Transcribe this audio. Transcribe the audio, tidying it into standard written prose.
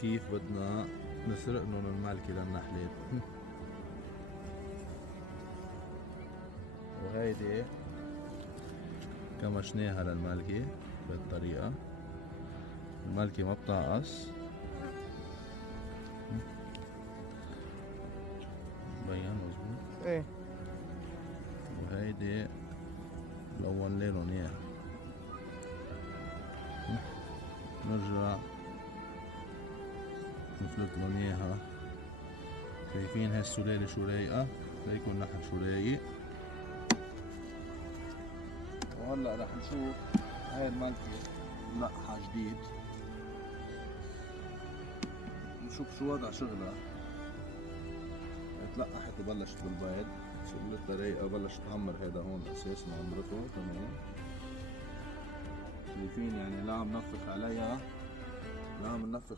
كيف بدنا نسرق لهم الملكي للنحلة. وهيدي كمشناها للملكي بهالطريقة. الملكي ما بتعقص، مبين مظبوط. ايه وهيدي لون لهم اياها. نرجع نفلت لهم اياها. شايفين هاي السلالة شو رايقة؟ ليكن نحن شو رايق. وهلا رح نشوف هاي الملكي ملقحة جديد، نشوف شو وضع شغلها. اتلقحت وبلشت بالبيض، شغلتها رايقة، بلشت تهمر. هيدا هون اساس عمرته تمام. شايفين يعني لا عم نفخ عليها لا عم ننفخ